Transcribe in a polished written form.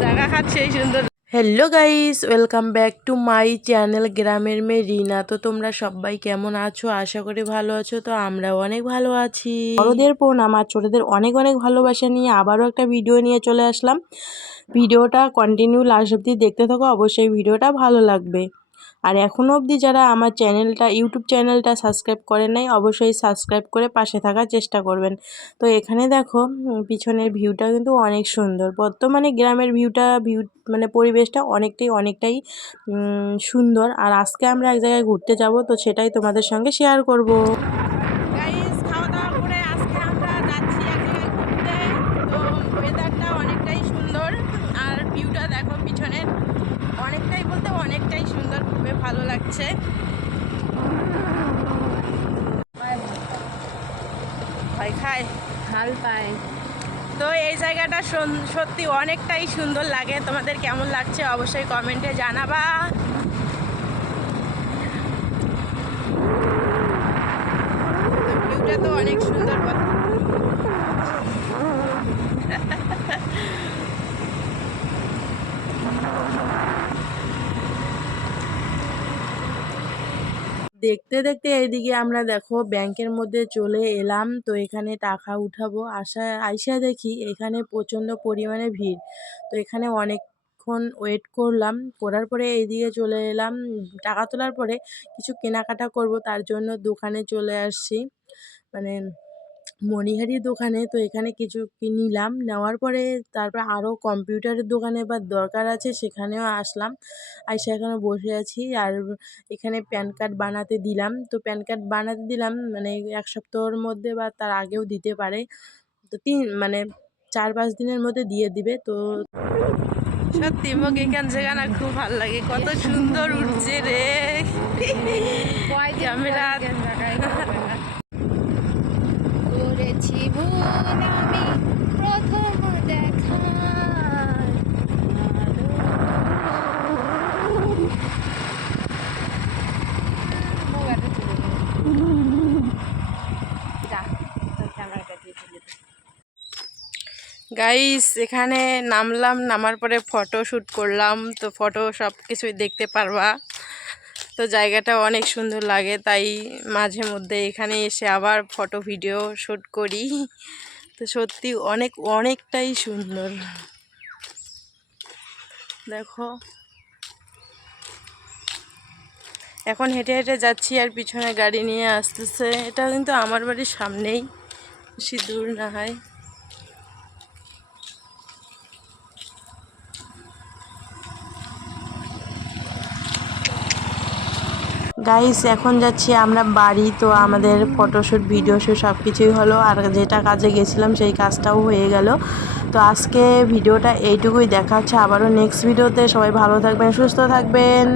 জায়গা খাচ্ছে এই সুন্দর। Hello guys, welcome back to my channel গ্রামের মেয়ে রিনা। তো তোমরা সবাই কেমন আছো? আশা করি ভালো আছো। তো আমরাও অনেক ভালো আছি। বড়দের প্রণাম আর ছোটদের অনেক অনেক ভালোবাসা নিয়ে আবারও একটা ভিডিও নিয়ে চলে আসলাম। ভিডিওটা কন্টিনিউ লাস্ট অবধি দেখতে থাকো, অবশ্যই ভিডিওটা ভালো লাগবে। আর এখনও অবধি যারা আমার চ্যানেলটা ইউটিউব চ্যানেলটা সাবস্ক্রাইব করেন নাই, অবশ্যই সাবস্ক্রাইব করে পাশে থাকার চেষ্টা করবেন। তো এখানে দেখো পিছনের ভিউটা কিন্তু অনেক সুন্দর। বর্তমানে গ্রামের ভিউ মানে পরিবেশটা অনেকটাই সুন্দর। আর আজকে আমরা এক জায়গায় ঘুরতে যাব, তো সেটাই তোমাদের সঙ্গে শেয়ার করব। গাইস, খাওয়া দাওয়া করে আজকে আমরা যাচ্ছি এক জায়গায় ঘুরতে। তো ওয়েদারটা অনেকটাই সুন্দর আর ভিউটা দেখো পিছনের, অনেকটাই বলতে অনেকটাই সুন্দর, খুবই ভালো লাগছে। ভয় খায়, হাল পায়। তো এই জায়গাটা সত্যি অনেকটাই সুন্দর লাগে। তোমাদের কেমন লাগছে অবশ্যই কমেন্টে জানাবা। ভিউটা তো অনেক সুন্দর। দেখতে দেখতে এদিকে আমরা দেখো ব্যাংকের মধ্যে চলে এলাম। তো এখানে টাকা উঠাবো, আইসা দেখি এখানে প্রচণ্ড পরিমাণে ভিড়। তো এখানে অনেকক্ষণ ওয়েট করলাম, করার পরে এইদিকে চলে এলাম। টাকা তোলার পরে কিছু কেনাকাটা করব, তার জন্য দোকানে চলে আসছি, মানে মণিহারির দোকানে। তো এখানে কিছু নিলাম, নেওয়ার পরে তারপর আরও কম্পিউটারের দোকানে বা দরকার আছে, সেখানেও আসলাম। আইসা এখানে বসে আছি। আর এখানে প্যান কার্ড বানাতে দিলাম। তো প্যান কার্ড বানাতে দিলাম মানে 1 সপ্তাহের মধ্যে বা তার আগেও দিতে পারে। তো 4-5 দিনের মধ্যে দিয়ে দিবে। তো সত্যি মোক এখান জায়গা খুব ভালো লাগে, কত সুন্দর উঠছে রে ক্যামেরা। করেছি ভুল আমি প্রথম দেখা। গাইস, এখানে নামলাম, নামার পরে ফটো শ্যুট করলাম। তো ফটো সব কিছুই দেখতে পারবা। তো জায়গাটা অনেক সুন্দর লাগে, তাই মাঝে মধ্যে এখানে এসে আবার ফটো ভিডিও শ্যুট করি। তো সত্যি অনেকটাই সুন্দর। দেখো এখন হেঁটে হেঁটে যাচ্ছি আর পিছনে গাড়ি নিয়ে আসতেছে। এটা কিন্তু আমার বাড়ির সামনেই, বেশি দূর না হয়। গাইস, এখন যাচ্ছি আমরা বাড়ি। তো আমাদের ফটোশ্যুট ভিডিওশ্যুট সব কিছুই হলো, আর যেটা কাজে গেছিলাম সেই কাজটাও হয়ে গেল। তো আজকে ভিডিওটা এইটুকুই, দেখা হচ্ছে আবারও নেক্সট ভিডিওতে। সবাই ভালো থাকবেন, সুস্থ থাকবেন।